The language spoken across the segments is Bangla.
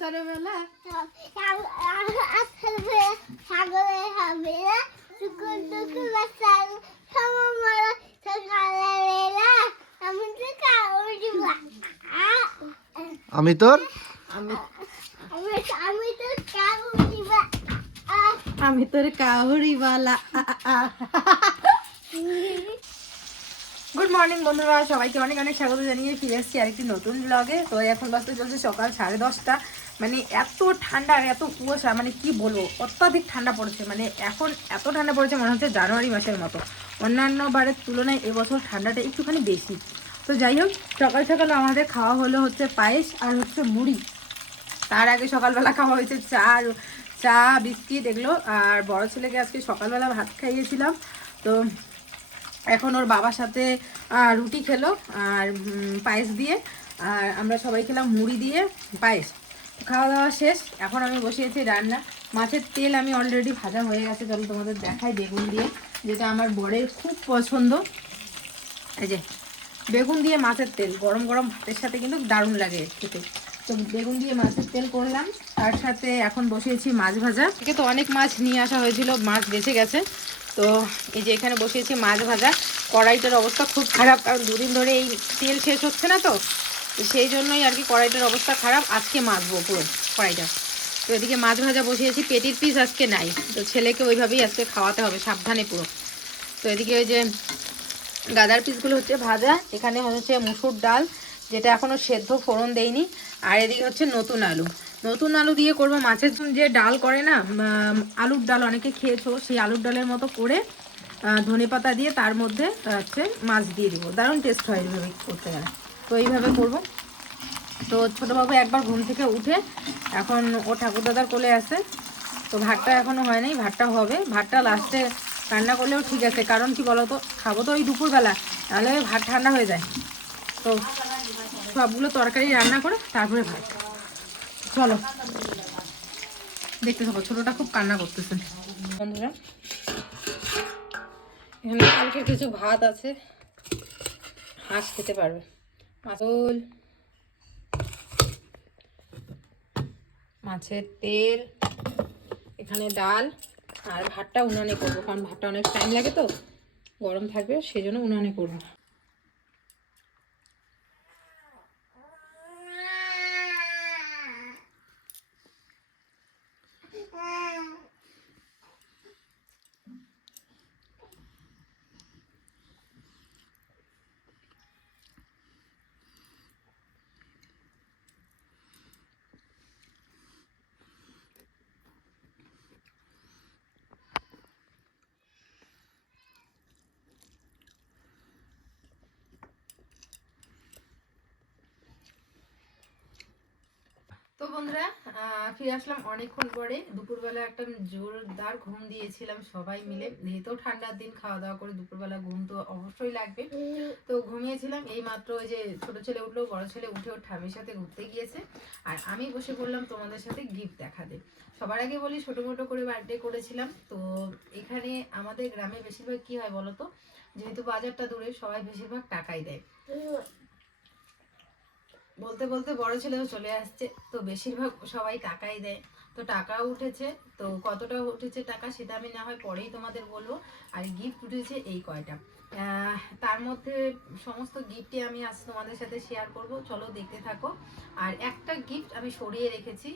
ছোটবেলা? সাগরে হবে না টুকুর টুকুর বাচ্চার সময় সকালে বেলা আমি তো কাউরি আমি তোর আমি তোর কাউরিওয়ালা গুড মর্নিং বন্ধুরা। সবাইকে অনেক অনেক স্বাগত জানিয়ে ফিরে এসেছি আরেকটি নতুন ব্লগে তো এখন বাজতে চলছে সকাল সাড়ে দশটা। মানে এত ঠান্ডা এত কুয়াশা মানে কি বলব, অত্যাধিক ঠান্ডা পড়েছে। মানে এখন এত ঠান্ডা পড়েছে মনে হচ্ছে জানুয়ারি মাসের মতো। অন্যান্য বারের তুলনায় এবছর ঠান্ডাটা একটুখানি বেশি। তো যাই হোক, সকাল সকাল আমাদের খাওয়া হলো হচ্ছে পায়েস আর হচ্ছে মুড়ি। তার আগে সকালবেলা খাওয়া হয়েছে চা চা, বিস্কিট এগুলো। আর বড় ছেলেকে আজকে সকালবেলা ভাত খাইয়েছিলাম। তো এখন ওর বাবার সাথে রুটি খেলো আর পায়েস দিয়ে। আর আমরা সবাই খেলাম মুড়ি দিয়ে পায়েস। খাওয়া দাওয়া শেষ। এখন আমি বসিয়েছি রান্না। মাছের তেল আমি অলরেডি ভাজা হয়ে গেছে চলো তোমাদের দেখাই বেগুন দিয়ে, যেটা আমার বরের খুব পছন্দ। এই যে, বেগুন দিয়ে মাছের তেল, গরম গরম ভাতের সাথে কিন্তু দারুণ লাগে খেতে। তো বেগুন দিয়ে মাছের তেল করলাম, তার সাথে এখন বসিয়েছি মাছ ভাজা। থেকে তো অনেক মাছ নিয়ে আসা হয়েছিল, মাছ বেঁচে গেছে। তো এই যে এখানে বসিয়েছি মাছ ভাজা। কড়াইটার অবস্থা খুব খারাপ, কারণ দুদিন ধরে এই তেল শেষ হচ্ছে না তো। তো সেই জন্যই আর কি কড়াইটার অবস্থা খারাপ। আজকে মাজবো পুরো কড়াইটা। তো এদিকে মাছ ভাজা বসিয়েছি, পেটির পিস আজকে নাই। তো ছেলেকে ওইভাবেই আজকে খাওয়াতে হবে, সাবধানে পুরো। তো এদিকে ওই যে গাদার পিসগুলো হচ্ছে ভাজা, এখানে হচ্ছে মুসুর ডাল, যেটা এখনও সেদ্ধ ফোড়ন দেয়নি আর এদিকে হচ্ছে নতুন আলু। নতুন আলু দিয়ে করব মাছের যে ডাল করে না আলুর ডাল অনেকে খেয়েছো, সেই আলুর ডালের মতো করে ধনে পাতা দিয়ে তার মধ্যে হচ্ছে মাছ দিয়ে দেবো। দারুণ টেস্ট হয় এইভাবে করতে গেলে। তো এইভাবে করব। তো ছোটোবাবু একবার ঘুম থেকে উঠে এখন ও ঠাকুরদাদার কোলে আছে। তো ভাতটা এখনও হয় নাই ভাতটা হবে। ভাতটা লাস্টে রান্না করলেও ঠিক আছে। কারণ কি বলতো, খাব তো ওই দুপুরবেলা, নাহলে ভাত ঠান্ডা হয়ে যায়। তো সবগুলো তরকারি রান্না করে তারপরে ভাত। চলো, দেখতে থাকো, ছোটোটা খুব কান্না করতেছে। বন্ধুরা, এখানে কালকে কিছু ভাত আছে, হাঁস খেতে পারবে। মাছল মাছের তেল, এখানে ডাল আর ভাতটা উনানে করব, কারণ ভাতটা অনেক টাইম লাগে তো, গরম থাকবে, সেজন্য উনানে করব। তো বন্ধুরা ফিরে আসলাম অনেকক্ষণ পরে। দুপুরবেলা একটা জোরদার ঘুম দিয়েছিলাম সবাই মিলে। যেহেতু ঠান্ডার দিন খাওয়া দাওয়া করে দুপুরবেলা ঘুম তো অবশ্যই লাগবে। তো ঘুমিয়েছিলাম এই মাত্র ওই যে ছোট ছেলে উঠল, বড় ছেলে উঠে ওর ঠামির সাথে ঘুরতে গিয়েছে। আর আমি বসে পড়লাম তোমাদের সাথে গিফট দেখাতে সবার আগে বলি ছোটো মোটো করে বার্থডে করেছিলাম। তো এখানে আমাদের গ্রামে বেশিরভাগ কি হয় বলো তো যেহেতু বাজারটা দূরে, সবাই বেশিরভাগ টাকাই দেয়। বলতে বলতে বড় ছেলেও চলে আসছে। তো বেশিরভাগ সবাই টাকাই দেয়। তো টাকাও উঠেছে। তো কতটা উঠেছে টাকা সেটা আমি না হয় পরেই তোমাদের বলব। আর গিফট উঠেছে এই কয়টা। তার মধ্যে সমস্ত গিফটই আমি আজ তোমাদের সাথে শেয়ার করব। চলো দেখতে থাকো। আর একটা গিফট আমি সরিয়ে রেখেছি।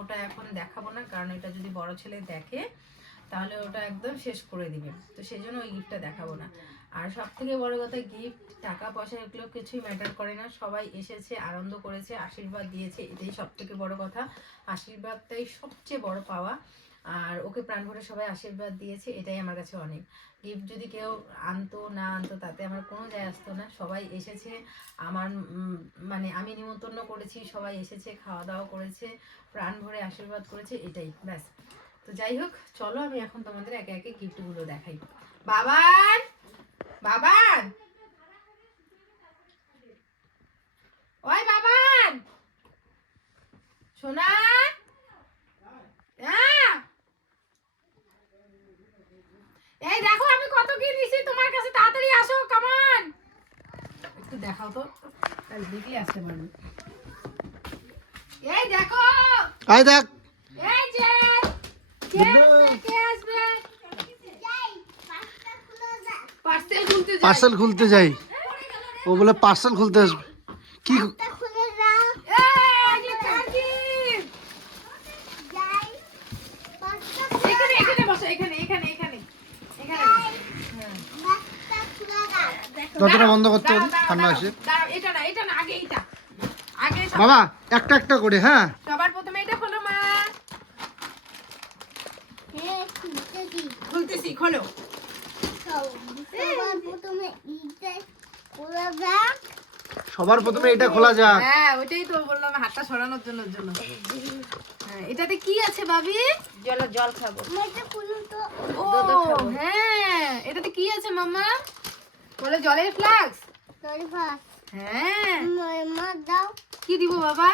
ওটা এখন দেখাবো না, কারণ এটা যদি বড় ছেলে দেখে, তাহলে ওটা একদম শেষ করে দিবে। তো সেই জন্য ওই গিফটটা দেখাবো না। আর সব থেকে বড় কথা গিফট টাকা পয়সা এগুলো কিছুই ম্যাটার করে না। সবাই এসেছে, আনন্দ করেছে, আশীর্বাদ দিয়েছে, এটাই সব থেকে বড় কথা। আশীর্বাদটাই সবচেয়ে বড় পাওয়া। আর ওকে প্রাণ ভরে সবাই আশীর্বাদ দিয়েছে, এটাই আমার কাছে অনেক। গিফট যদি কেউ আনতো, না আনতো, তাতে আমার কোনো যায় আসতো না। সবাই এসেছে, আমার মানে আমি নিমন্ত্রণ করেছি, সবাই এসেছে খাওয়া দাওয়া করেছে, প্রাণ ভরে আশীর্বাদ করেছে, এটাই, ব্যাস। তো যাই হোক, চলো আমি এখন তোমাদের একে একে গিফটগুলো দেখাই। বাবার বাবান। ওই বাবান। সোনা। হ্যাঁ। এই দেখো আমি কত কি নিছি? তোমার কাছে তাড়াতাড়ি আসো কামান একটু দেখাও তো। তাহলে দেখলে আসতে পারবে। এই দেখো। আয় দেখ। এই যে কে আসবে কে আসবে যাই পাঁচটা খুলে যা পার্সেল খুলতে যাই। ও বলে পার্সেল খুলতে আসবে। কি পাঁচটা খুলে যাও। এই যে কাকি যাই। পাঁচটা এখানে এখানে বসো এখানে এখানে এখানে এখানে হ্যাঁ। দরজাটা বন্ধ করতে হবে ঠান্ডা আসে দাঁড়াও, এটা না এটা না আগে এইটা। আগে সব- বাবা একটা একটা করে হ্যাঁ। সবার প্রথমে এটা খোলো মা। হ্যাঁ খুলতেছি খোলো। সবার প্রথমে এটা খোলা যাক। হ্যাঁ ওইটাই তো বললাম হাতটা সরানোর জন্য জন্য। হ্যাঁ, এটাতে কি আছে ভাবি? জল জল খাব। এটা খুলুন তো। ও হ্যাঁ এটাতে কি আছে মাম্মা? বলে জলের ফ্লাক্স? হ্যাঁ। মা দাও। কি দিব বাবা?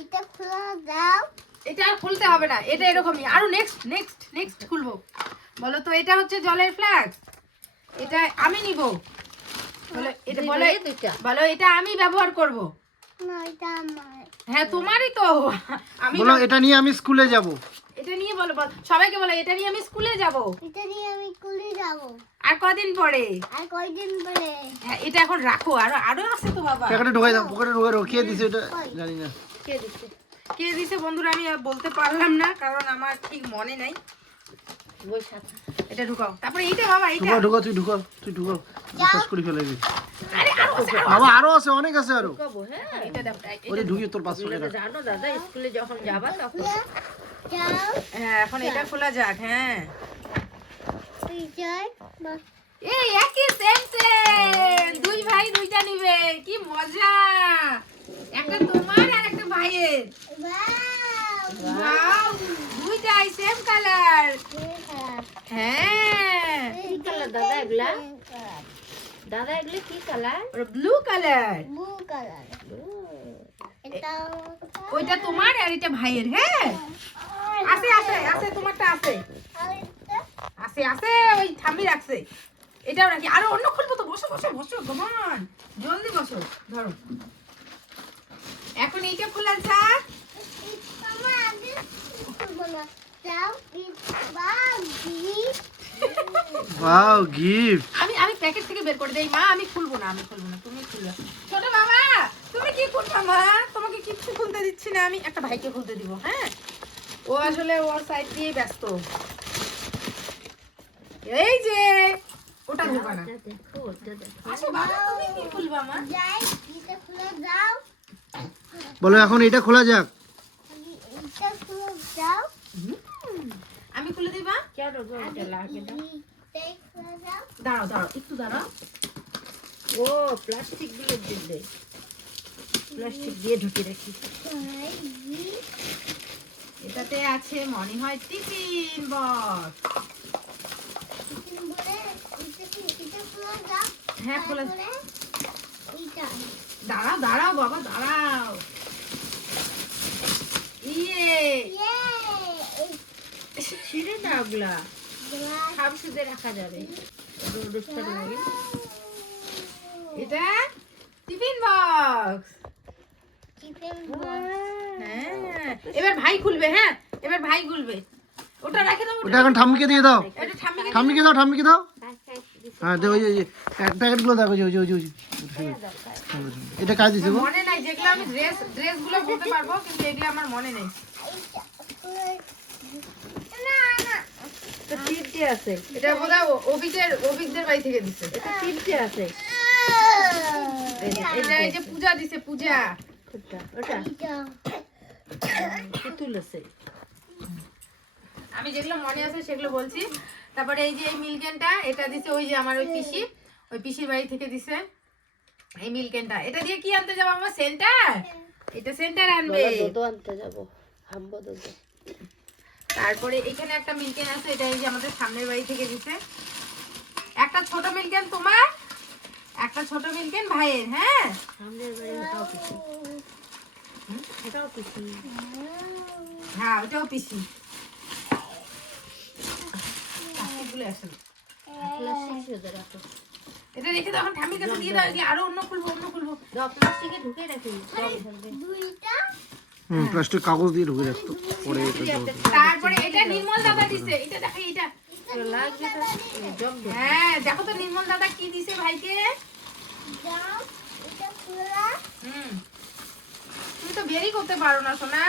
এটা খুলে দাও এটা আর খুলতে হবে না এটা এরকমই। আরও নেক্সট নেক্সট নেক্সট খুলবো। বলো তো এটা হচ্ছে জলের ফ্লাক্স এটা আমি নিব। বলো এটা বলে দুইটা। বলো এটা আমি ব্যবহার করব। না এটা আমার। হ্যাঁ তোমারই তো। আমি বলো এটা নিয়ে আমি স্কুলে যাব। এটা নিয়ে বলো বল সবাইকে বলো এটা নিয়ে আমি স্কুলে যাব। এটা নিয়ে আমি কুলি যাব। আর কদিন পরে? আর কয়দিন পরে? হ্যাঁ এটা এখন রাখো আরও আরও আছে তো বাবা। পকেটে ঢুকাই দাও পকেটে ঢুকাই দাও কে দিছে এটা? জানি না। কে দিচ্ছে কে দিছে বন্ধুরা আমি বলতে পারলাম না কারণ আমার ঠিক মনে নাই। এটা ঢুকাও। তারপরে এইটা বাবা এইটা। তুই ঢুকা তুই ঢুকা শেষ করে ফেলাবি আরে আরও আছে বাবা আরও আছে অনেক আছে আরও। হ্যাঁ। এটা দাও ওরে ঢুকিয়ে তোর পাঁচশো টাকা। জানো দাদা স্কুলে যখন যাবা তখন হ্যাঁ এখন এটা খোলা যাক হ্যাঁ। এই একই সেম সেম দুই ভাই দুইটা নিবে। কি মজা। একটা তোমার আর একটা ভাইয়ের। ওয়াও দুইটাই সেম কালার হ্যাঁ। কি কালার দাদা এগুলা? দাদা এগুলো কি colour blue colour blue colour এটা ওইটা তোমার আর এটা ভাইয়ের হ্যাঁ? আছে আছে আছে তোমারটা আছে। আছে আছে ওই ঠাম্মি রাখছে। এটাও রাখি। আরও অন্য খুলবো তো। বসো বসো বসো গমান জলদি বসো। ধরো। এখন এইটা খোলা যাক আমার আগে বলো যাও বাও দি ওয়াও গিফট আমি আমি প্যাকেট থেকে বের করে দেই। মা আমি খুলবো না আমি খুলবো না। তুমি খুলবে ছোট বাবা তুমি কি খুলবা মা? তোমাকে কিচ্ছু খুলতে দিচ্ছি না। আমি একটা ভাইকে খুলতে দিব হ্যাঁ? ও আসলে ওর সাইড দিয়ে ব্যস্ত। এই যে ওটা ধরবা না। আসো বাবা তুমি কি খুলবা মা? যাই এটা খুলে যাও বলো এখন এটা খোলা যাক। এটা খুলে যাও খুলে দিবা? দাঁড়াও দাঁড়াও একটু দাঁড়াও। ও প্লাস্টিকগুলো দিলে। প্লাস্টিক দিয়ে ঢুকে রাখি এটাতে আছে মনে হয় টিফিন বক্স। হ্যাঁ খুলে দাঁড়াও দাঁড়াও বাবা দাঁড়াও। ইয়ে। ইয়ে ছিঁড়ে না ওগুলা খাম সুদে রাখা যাবে। রোস্টার লাগে এটা টিফিন বক্স। হ্যাঁ এবার ভাই খুলবে হ্যাঁ এবার ভাই খুলবে। ওটা রেখে দাও ওটা। এখন ঠাম্মিকে দিয়ে দাও। ঠাম্মিকে দাও ঠাম্মিকে দাও। হ্যাঁ দে ওই দেখো ওই ওই এটা কাজ দিছে গো? মনে নাই যেগুলো আমি ড্রেস ড্রেসগুলো বলতে পারব কিন্তু এগুলো আমার মনে নেই। না না তো তিনটে আছে। এটা বোধহয় অভিজের অভিজদের বাড়ি থেকে দিছে। এটা তিনটে আছে। এটা এই যে পূজা দিছে পূজা। ওটা ওটা। এটা আমি যেগুলো মনে আছে সেগুলো বলছি। তারপরে এই যে এই মিল্কেনটা এটা দিছে ওই যে আমার ওই পিসি। ওই পিসির বাড়ি থেকে দিছে এই মিল্কেনটা। এটা দিয়ে কি আনতে যাব আমার? সেন্টার? এটা সেন্টার আনবে। আনতে যাব। হাম্বো দুধ তারপরে এখানে একটা মিল্কেন আছে এটা এই যে আমাদের সামনের বাড়ি থেকে দিছে একটা ছোট মিল্কেন তোমার একটা ছোট মিল্কেন ভাইয়ের হ্যাঁ? ওটাও পিসি হ্যাঁ ওটাও পিসি। এটা রেখে কাছে দিয়ে দাও। আরও অন্য খুলবো অন্য খুলবো। দাও প্লাস্টিকে ঢুকে রাখি দুইটা? হুম প্লাস্টিক কাগজ দিয়ে ঢুকে রাখতো। পরে তারপরে এটা নির্মল দাদা দিছে। এটা দেখো, এটা। হ্যাঁ দেখো তো নির্মল দাদা কি দিছে ভাইকে। তুমি তো বেরই করতে পারো না, সোনা।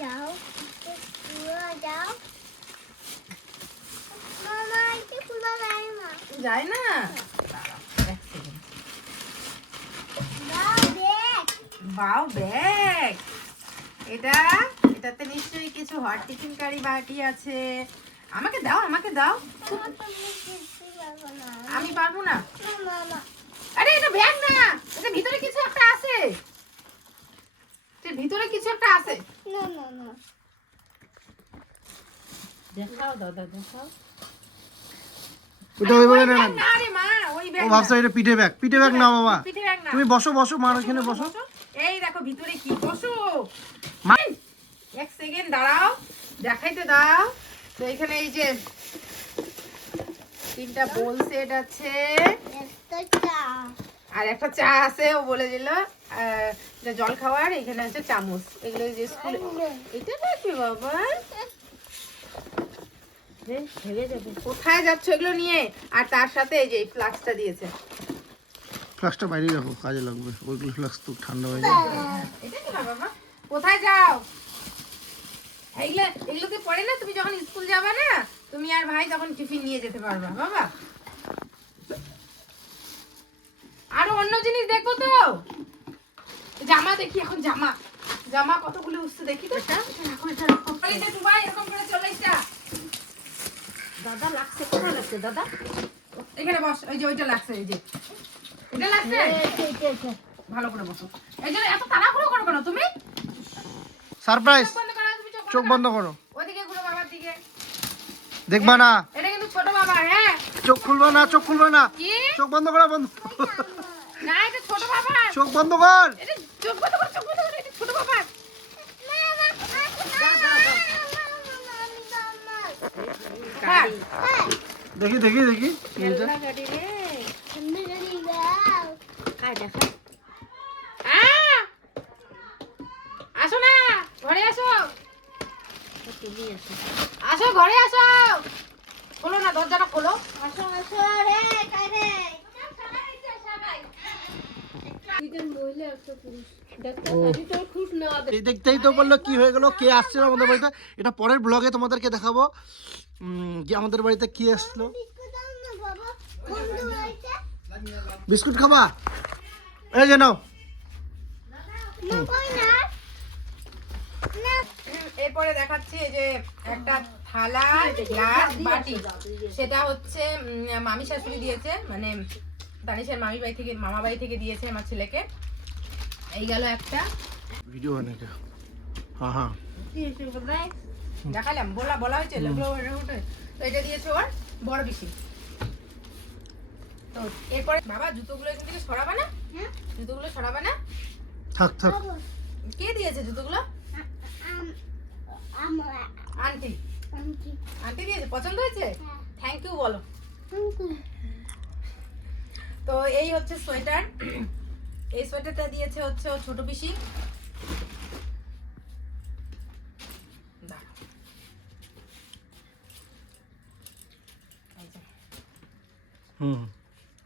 যাও না। বাও ব্যাগ। এটা এটাতে নিশ্চয়ই কিছু হট টিফিন কারি বাটি আছে। আমাকে দাও আমাকে দাও। আমি পারব না। আরে এটা ব্যাগ না। এটা ভিতরে কিছু একটা আছে। ভিতরে কিছু একটা আছে। না না না। দেখাও দাদা দেখাও। ওটা ওইভাবে না না। ওই ও ভাবছ এটা পিঠে ব্যাগ। পিঠে ব্যাগ না বাবা। পিঠে ব্যাগ না তুমি বসো বসো মার ওখানে বসো এই দেখো ভিতরে কি? বসো। এক সেকেন্ড দাঁড়াও। দেখাইতে দাও। তো এখানে এই যে তিনটা বোল সেট আছে। আর একটা চা আছে ও বলে দিল। আহ, এটা জল খাওয়ার এখানে আছে চামচ। এগুলো যে স্কুলে এটা লাগবে বাবা? কোথায় যাচ্ছ এগুলো নিয়ে? আর তার সাথে এই যে এই ফ্লাক্সটা দিয়েছে। ফ্লাক্সটা বাইরে রাখো কাজে লাগবে। ওইগুলো ফ্লাক্স তো ঠান্ডা হয়ে যায় এটা কি বাবা কোথায় যাও? এগুলো এগুলোকে পড়ে না? তুমি যখন স্কুল যাবে না তুমি আর ভাই তখন টিফিন নিয়ে যেতে পারবা বাবা। আরও অন্য জিনিস দেখো তো। জামা দেখি এখন জামা। জামা কতগুলো উঠছে দেখি তো। এটা রাখো এটা রাখো। এই এরকম করে চলে এসটা দাদা লাগছে কোথায় লাগছে দাদা? এখানে বস এই যে ওইটা লাগছে এই যে। এটা লাগছে। ভালো করে বসো। এই যে এত তাড়াহুড়ো করো কেন তুমি? সারপ্রাইজ। চোখ বন্ধ করো তুমি চোখ চোখ বন্ধ করো। ওদিকে বাবার দিকে। দেখবা না। এটা কিন্তু ছোট বাবা হ্যাঁ। চোখ খুলবে না চোখ খুলবে না। চোখ বন্ধ করো বন্ধ। না এটা ছোট বাবা। চোখ বন্ধ কর। এটা চোখ বন্ধ করো চোখ বন্ধ করো এটা ছোট বাবা হ্যাঁ দেখি দেখি দেখি কি এটা? খেলনা গাড়ি রে খায় দেখা আহ! আসো না ঘরে আসো তুমি আসো আসো ঘরে আসো খোলো না দরজাটা খোলো দুইজন মহিলা একটা পুরুষ দেখতে আমি তো খুশ না এই দেখতেই তো বলল, কি হয়ে গেল, কে আসছে আমাদের বাড়িতে? এটা পরের ব্লগে তোমাদেরকে দেখাবো যে আমাদের বাড়িতে কি আসলো। বিস্কুট খাবা? এই যে নাও। এরপরে দেখাচ্ছি এই যে একটা থালা, গ্লাস, বাটি। সেটা হচ্ছে মামি শাশুড়ি দিয়েছে মানে দানিশের মামি বাড়ি থেকে, মামা বাড়ি থেকে দিয়েছে আমার ছেলেকে। এই গেল একটা। ভিডিও বানাই এটা। হ্যাঁ হ্যাঁ দেখালাম বলা বলা হয়েছে। তো এটা দিয়েছে ওর বড় বেশি তো এরপরে বাবা জুতোগুলো এখান থেকে সরাবে না? জুতোগুলো সরাবে না? থাক থাক। কে দিয়েছে জুতোগুলো? আন্টি। আন্টি। দিয়েছে? পছন্দ হয়েছে? থ্যাংক ইউ বলো। তো এই হচ্ছে সোয়েটার। এই সোয়েটারটা দিয়েছে হচ্ছে ছোট পিসি দাঁড়াও। এই যে, হুম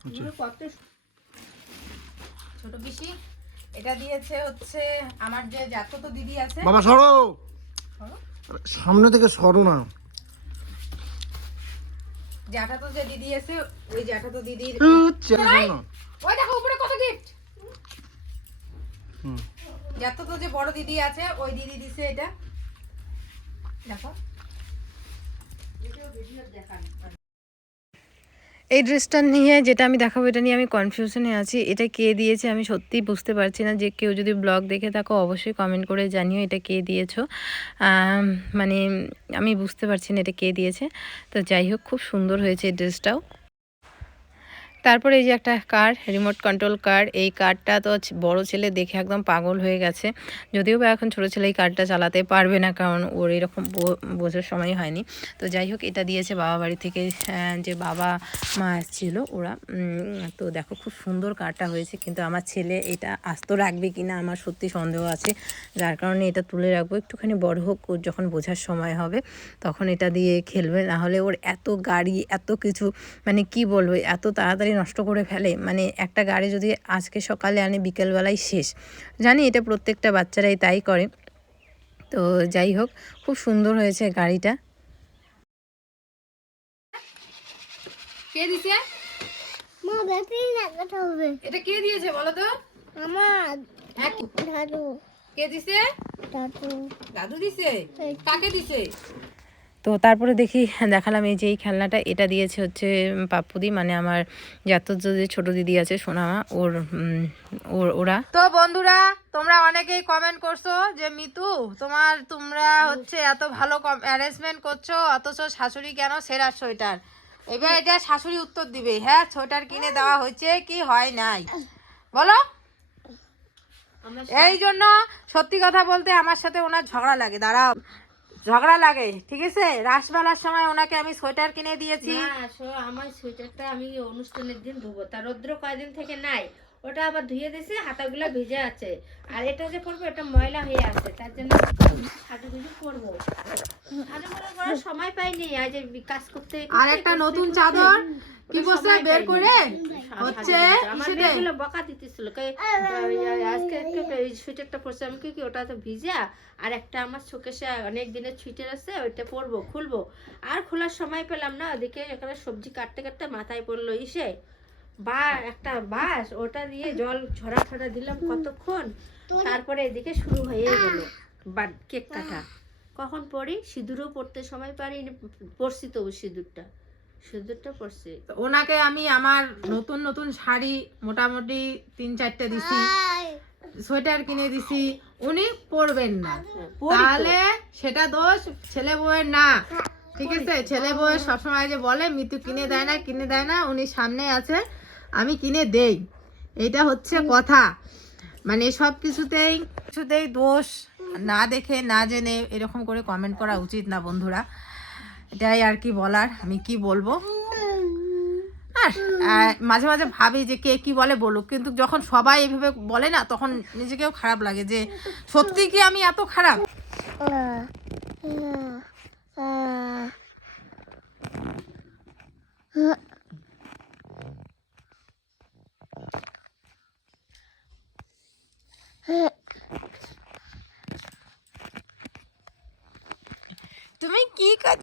আচ্ছা। ছোট পিসি এটা দিয়েছে হচ্ছে আমার যে তো দিদি আছে। বাবা সরো। সরো। সামনে থেকে সরো না। জ্যাঠাতো যে দিদি আছে ওই দিদির না। ওই দেখো উপরে কত গিফট হুম। জ্যাঠাতো যে বড় দিদি আছে ওই দিদি দিছে এটা। দেখো। এই ড্রেসটা নিয়ে যেটা আমি দেখাবো, এটা নিয়ে আমি কনফিউশনে আছি। এটা কে দিয়েছে আমি সত্যিই বুঝতে পারছি না। যে কেউ যদি ব্লগ দেখে থাকো, অবশ্যই কমেন্ট করে জানিও এটা কে দিয়েছ। মানে আমি বুঝতে পারছি না এটা কে দিয়েছে। তো যাই হোক, খুব সুন্দর হয়েছে এই ড্রেসটাও। তারপরে এই যে একটা কার রিমোট কন্ট্রোল কার, এই কারটা তো বড় ছেলে দেখে একদম পাগল হয়ে গেছে। যদিও বা এখন ছোট ছেলে এই কারটা চালাতে পারবে না, কারণ ওর এরকম বোঝার সময় হয়নি। তো যাই হোক, এটা দিয়েছে বাবা বাড়ি থেকে যে বাবা, মা এসেছিল, ওরা। তো দেখো খুব সুন্দর কারটা হয়েছে, কিন্তু আমার ছেলে এটা আস্ত রাখবে কি না আমার সত্যি সন্দেহ আছে। যার কারণে এটা তুলে রাখব, একটুখানি বড় হোক, ওর যখন বোঝার সময় হবে, তখন এটা দিয়ে খেলবে। না হলে ওর এত গাড়ি, এত কিছু মানে কি বলব, এত তাড়াতাড়ি নষ্ট করে ফেলে। মানে একটা গাড়ি যদি আজকে সকালে আনে বিকেলবেলায় শেষ। জানি এটা প্রত্যেকটা বাচ্চারাই তাই করে। তো যাই হোক খুব সুন্দর হয়েছে গাড়িটা। কে দিছে? মা ব্যাটারি লাগাতে হবে। এটা কে দিয়েছে বলো তো? আমার হ্যাঁ দাদু। কে দিছে? দাদু। দাদু দিছে? কাকে দিছে? তো তারপরে দেখি দেখালাম এই যে এই খেলনাটা এটা দিয়েছে হচ্ছে পাপ্পুদি মানে আমার যাত্রজ যে ছোটো দিদি আছে সোনামা ওর ওর ওরা। তো বন্ধুরা তোমরা অনেকেই কমেন্ট করছ যে মিতু তোমার তোমরা হচ্ছে এত ভালো অ্যারেঞ্জমেন্ট করছ অথচ শাশুড়ি কেন সেরা সোয়েটার? এবার এটা শাশুড়ি উত্তর দিবে হ্যাঁ সোয়েটার কিনে দেওয়া হয়েছে কি হয় নাই? বলো? এই জন্য সত্যি কথা বলতে আমার সাথে ওনার ঝগড়া লাগে দাঁড়াও। ঝগড়া লাগে, ঠিক আছে? রাসবেলার সময় ওনাকে আমি সোয়েটার কিনে দিয়েছি। আমার সোয়েটারটা আমি অনুষ্ঠানের দিন ধুবো। তার রৌদ্র কয়দিন থেকে নাই? ওটা আবার ধুয়ে দিয়েছে হাতাগুলো ভিজে আছে। আর এটা যে পরবো এটা ময়লা হয়ে আছে তার জন্য হাঁটুগুলো হাঁটুগুলো করার সময় পাইনি এই কাজ করতে আর একটা নতুন চাদর কি করছে বের করে? হচ্ছে? মেয়েগুলো বকা দিতেছিল আজকে একটু এই পরছে। আমি কি কি ওটা তো ভিজা? আর একটা আমার শোকেশে অনেক দিনের ছুইটার আছে ওইটা পরবো খুলবো। আর খোলার সময় পেলাম না ওদিকে এখানে সবজি কাটতে কাটতে মাথায় পড়ল ইসে। বা একটা বাস ওটা দিয়ে জল ছড়া ছড়া দিলাম কতক্ষণ? তারপরে এদিকে শুরু হয়ে গেল। বা কেক কাটা। কখন পড়ি? সিঁদুরও পড়তে সময় পারিনি পড়ছি তো সিঁদুরটা। সিঁদুরটা পড়ছি। ওনাকে আমি আমার নতুন নতুন শাড়ি মোটামুটি তিন চারটে দিছি। সোয়েটার কিনে দিছি। উনি পরবেন না। তাহলে সেটা দোষ ছেলে বউয়ের না। ঠিক আছে? ছেলে বউয়ের সবসময় যে বলে মিতু কিনে দেয় না কিনে দেয় না উনি সামনে আছে। আমি কিনে দেই এটা হচ্ছে কথা মানে সব কিছুতেই কিছুতেই দোষ না দেখে না জেনে এরকম করে কমেন্ট করা উচিত না বন্ধুরা এটাই আর কি বলার আমি কি বলব আর মাঝে মাঝে ভাবি যে কে কি বলে বলুক কিন্তু যখন সবাই এইভাবে বলে না তখন নিজেকেও খারাপ লাগে যে সত্যি কি আমি এত খারাপ তুমি কি কাজ